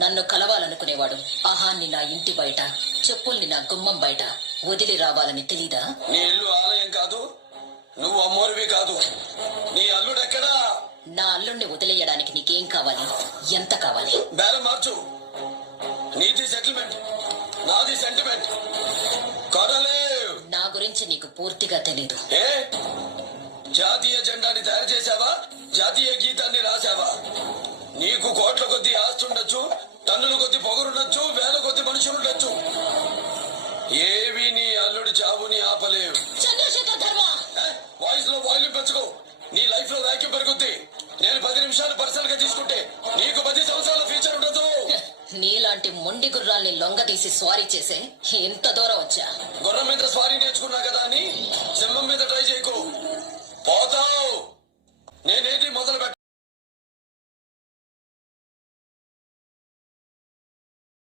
నన్ను కలవాలనుకునేవాడు అహాన్ని నా ఇంటి బయట, చెప్పుల్ని నా గుమ్మం బయట వదిలి రావాలని తెలీదా? నీ ఇల్లు ఆలయం కాదు, నువ్వు అమ్మోరివి కాదు. నీ అల్లుడెక్కడా? నా అల్లుణ్ణి వదిలేయడానికి నీకేం కావాలి? ఎంత కావాలి? బేరం మార్చు. నీది సెటిల్మెంట్, నాది సెంటిమెంట్. కొనలేవ్. నా గురించి నీకు పూర్తిగా తెలీదు. ఏ జాతీయ జెండాని తయారు చేసావా? జాతీయ గీతాన్ని రాసావా? నీకు కోట్ల కొద్ది ఆస్తుండొచ్చు, టన్నుల కొద్ది పొగరుండొచ్చు, వేల కొద్ది మనుషులుండొచ్చు. ఏవి నీ అల్లుడి చావుని ఆపలేవు. చంద్రశేఖర్ ధర్మ, వాయిస్ లో వాల్యూమ్ పెంచుకో. నీ లైఫ్ లో వాక్యూమ్ పెరుగుద్ది. నేను 10 నిమిషాలు పర్సనల్ గా తీసుకుంటే నీకు 10 సంవత్సరాల ఫ్యూచర్ ఉండదు. నీలాంటి మొండి గుర్రాల్ని లొంగ తీసి స్వారీ చేసే ఇంత దూరం వచ్చా. గుర్రం మీద స్వారీ నేర్చుకున్నా కదా అని సింహం మీద ట్రై చేయకు, పోతావు. నేనేది మొదలు